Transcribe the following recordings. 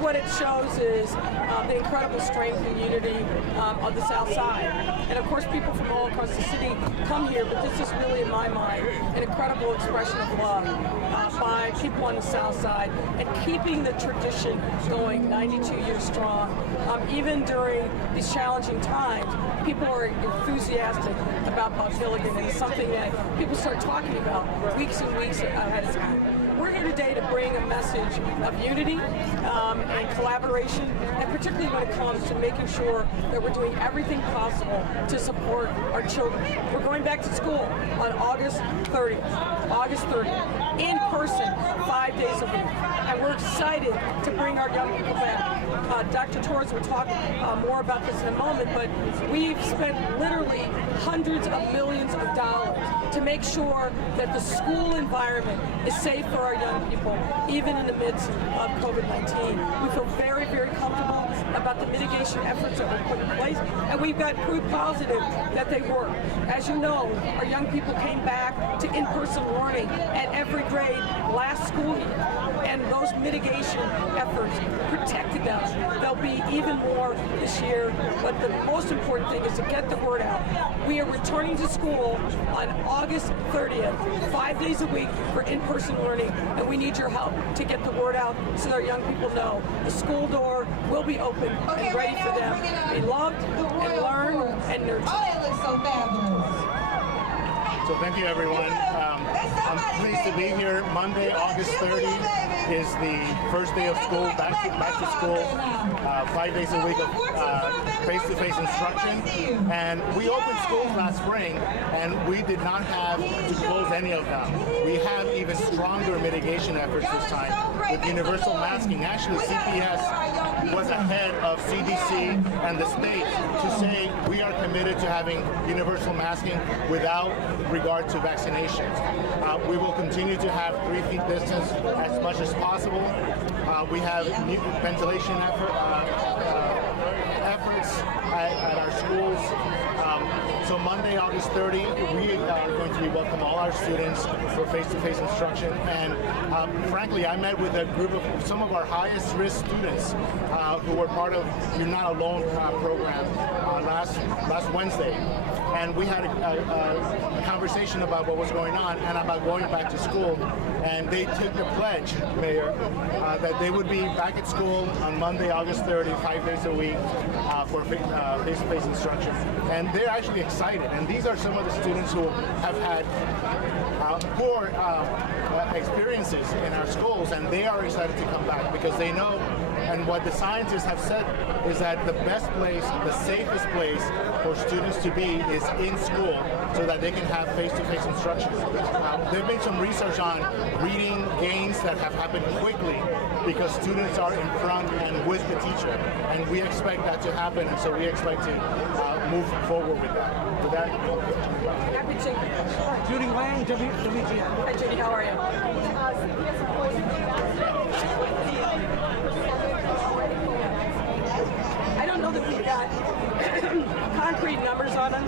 what it shows is the incredible strength and unity of the South Side. And of course, people from all across the city come here, but this is really, in my mind, an incredible expression of love by people on the South Side and keeping the tradition going 92 years strong. Even during these challenging times, people are enthusiastic about Bud Billiken, and it's something that people start talking about weeks and weeks ahead of time. We're here today to bring a message of unity and collaboration, and particularly when it comes to making sure that we're doing everything possible to support our children. We're going back to school on August 30th, in person, 5 days a week, and we're excited to bring our young people back. Dr. Torres will talk more about this in a moment, but we've spent literally hundreds of millions of dollars to make sure that the school environment is safe for our young people, even in the midst of COVID-19. We feel very, very comfortable about the mitigation efforts that were put in place, and we've got proof positive that they work. As you know, our young people came back to in-person learning at every grade last school year, and those mitigation efforts protected them. There'll be even more this year, but the most important thing is to get the word out. We are returning to school on August 30th, 5 days a week for in-person learning, and we need your help to get the word out so that our young people know the school door will be open and ready for them to be loved and learn and nurtured. Oh, that looks so fabulous. So thank you, everyone. I'm pleased to be here. Monday, August 30th is the first day of school, back to school, 5 days a week of face-to-face instruction. And we opened schools last spring, and we did not have to close any of them. We have even stronger mitigation efforts this time with universal masking. Actually, CPS was ahead of CDC and the state to say we are committed to having universal masking without regard to vaccinations. We will continue to have 3 feet distance as much as possible. We have ventilation efforts at our schools. So Monday, August 30, we are going to be welcoming all our students for face-to-face instruction. And frankly, I met with a group of some of our highest risk students who were part of You're Not Alone program last Wednesday. And we had a conversation about what was going on and about going back to school. And they took the pledge, Mayor, that they would be back at school on Monday, August 30, 5 days a week for face-to-face instruction. And they're actually excited. And these are some of the students who have had poor experiences in our schools, and they are excited to come back because they know, and what the scientists have said is that the best place, the safest place for students to be is in school so that they can have face-to-face instruction. There's been some research on reading gains that have happened quickly because students are in front and with the teacher, and we expect that to happen, and so we expect to move forward with that. Happy to. Judy Wang, WGN. Hi, Judy, how are you? I don't know that we've got concrete numbers on them.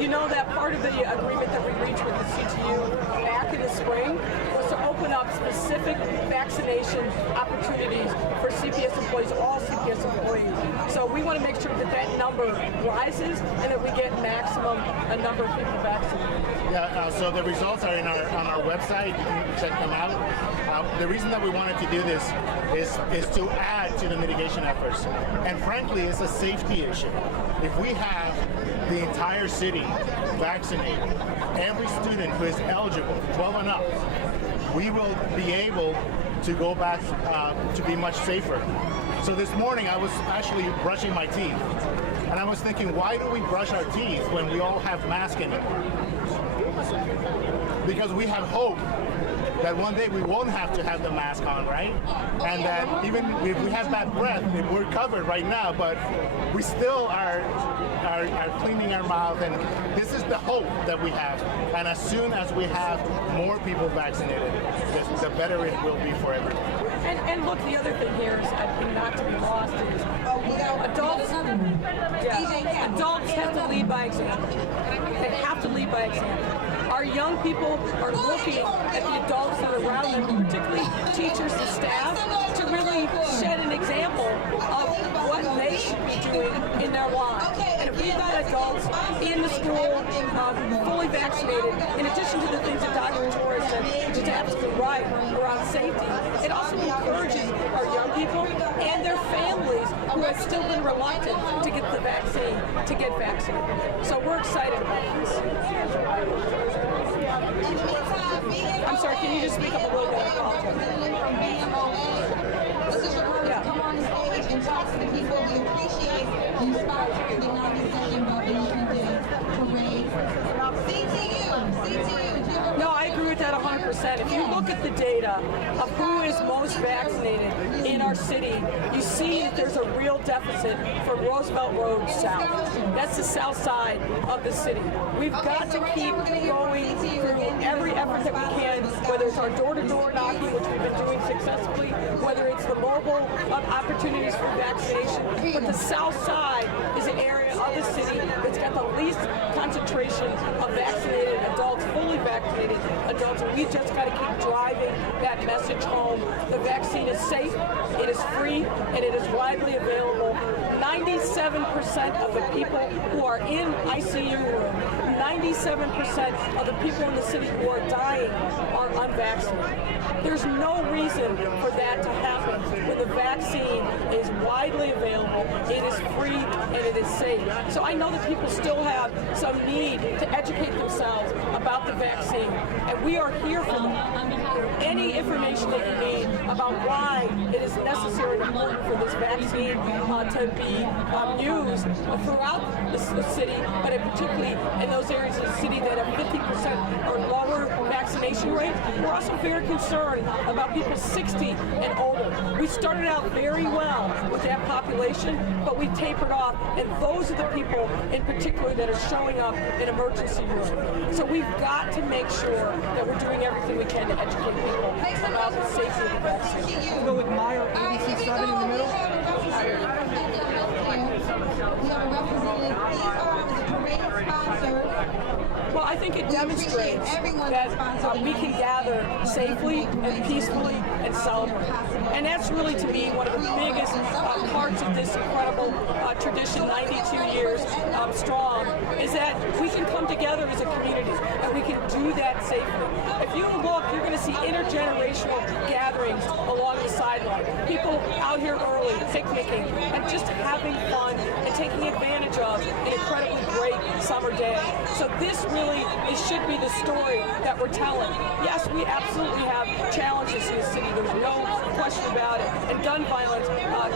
You know that part of the agreement that we reached with the CTU back in the spring was to open up specific vaccination opportunities for CPS employees, all CPS employees. So we want to make sure that that number rises and that we get maximum a number of people vaccinated. Yeah, so the results are on our website. You can check them out. The reason that we wanted to do this is to add to the mitigation efforts. And frankly, it's a safety issue. If we have the entire city vaccinated, every student who is eligible, 12 and up, we will be able to go back to be much safer. So this morning I was actually brushing my teeth, and I was thinking, why do we brush our teeth when we all have masks anymore? Because we have hope that one day we won't have to have the mask on, right? And that even if we have bad breath, we're covered right now, but we still are cleaning our mouth, and this is the hope that we have. And as soon as we have more people vaccinated, the better it will be for everyone. And look, the other thing here is, not to be lost, is adults have to lead by example. They have to lead by example. Our young people are looking at the adults that are around them, particularly teachers and staff, to really shed an example in their lives. And if we've got adults in the school fully vaccinated, in addition to the things that Dr. Torres said, which is absolutely right around safety, it also encourages our young people and their families who have still been reluctant to get the vaccine to get vaccinated. So we're excited about this. I'm sorry, can you just speak up a little bit? Come on stage and talk to the people. We appreciate you sponsoring the 92nd Bud Billiken Parade. CTU. No, I agree with that 100%. If you look at the data of who is most vaccinated in our city, you see that there's a real deficit from Roosevelt Road south. That's the south side of the city. We've got to keep going through every effort that we can, whether it's our door-to-door knocking, which we've been doing successfully, whether it's the mobile opportunities for vaccination. But the south side is an area of the city that's got the least concentration of vaccinated adults, fully vaccinated adults, and we've just got to keep driving that message home. The vaccine is safe, it is free, and it is widely available. 97% of the people who are in ICU room, 97% of the people in the city who are dying are unvaccinated. There's no reason for that to happen when the vaccine is widely available, it is free, and it is safe. So I know that people still have some need to educate themselves about the vaccine, and we are here for them. Any information that you need about why it is necessary and important for this vaccine to be used throughout the city, but particularly in those areas of the city that have 50% or lower vaccination rate. We're also very concerned about people 60 and older. We started out very well with that population, but we tapered off, and those are the people in particular that are showing up in emergency rooms. So we've got to make sure that we're doing everything we can to educate people about the safety of the vaccine. We'll go with Meyer, ABC 7 in the middle. We have a representative. These are the parade sponsors. Well, I think it demonstrates that we can gather safely and peacefully and celebrate. And that's really, to me, one of the biggest parts of this incredible tradition, 92 years strong, is that we can come together as a community, and we can do that safely. If you look, you're going to see intergenerational gatherings along the sideline. People out here early, picnicking, and just having fun and taking advantage of an incredibly great summer day. So this really, it should be the story that we're telling. Yes, we absolutely have challenges in the city. There's no question about it. And gun violence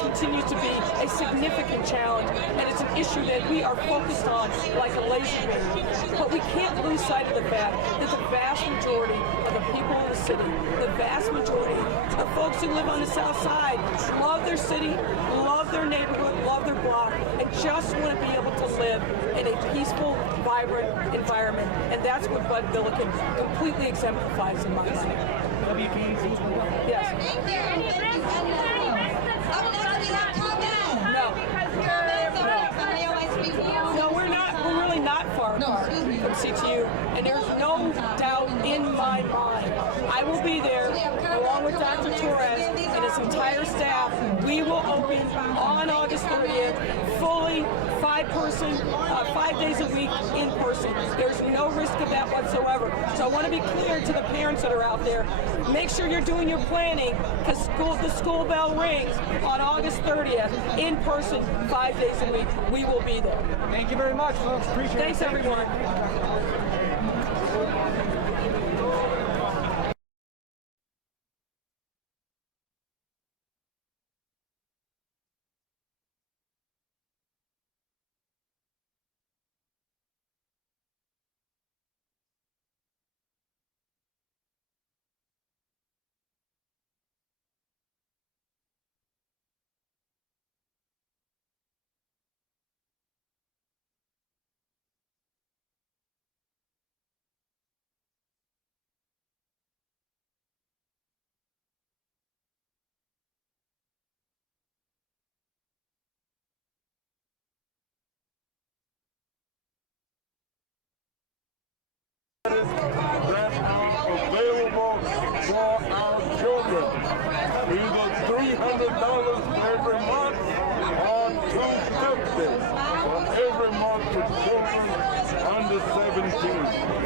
continues to be a significant challenge, and it's an issue that we are focused on like a laser beam. But we can't lose sight of the fact that the vast majority of the people in the city, the vast majority of folks who live on the south side, love their city, love their neighborhood, love their block, and just want to be able to live in a peaceful, vibrant environment. And that's what Bud Billiken completely exemplifies in my mind. Yes. Thank you. Up next, we have comments. No. Somebody else like to speak? No, we're not. We're really not far apart from CTU, and there's no doubt in my mind. I will be there along with Dr. Torres and his entire staff. We will open on August 30th, fully 5 days a week in person. There's no risk of that whatsoever. So I want to be clear to the parents that are out there. Make sure you're doing your planning, because the school bell rings on August 30th in person, 5 days a week. We will be there. Thank you very much, folks. Appreciate it. Thanks, everyone. That are available for our children. Either $300 every month or $250 birthday for every month for children under 17.